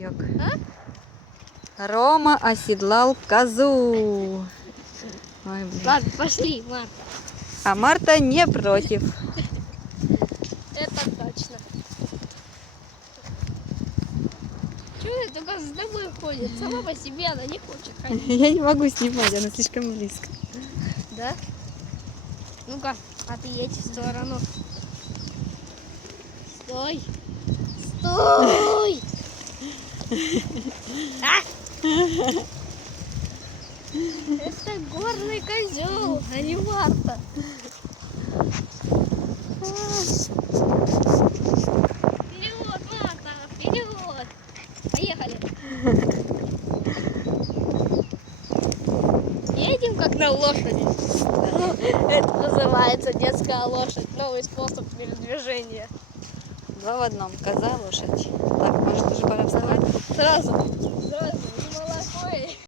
як. Рома оседлал козу. Ой, блин. Ладно, пошли, Марта. А Марта не против. Это точно. Чего эта коза с тобой ходит? Сама по себе она не хочет ходить. Я не могу снимать, она слишком близко. Да? Ну-ка, отъедь в сторону. Стой! Стой! А! Это горный козел, а не Марта. Вперед, Марта, вперед! Поехали! Едем как на лошади. Это называется детская лошадь. Новый способ передвижения. Два в одном. Коза, лошадь. Так, может уже пора вставать? Сразу.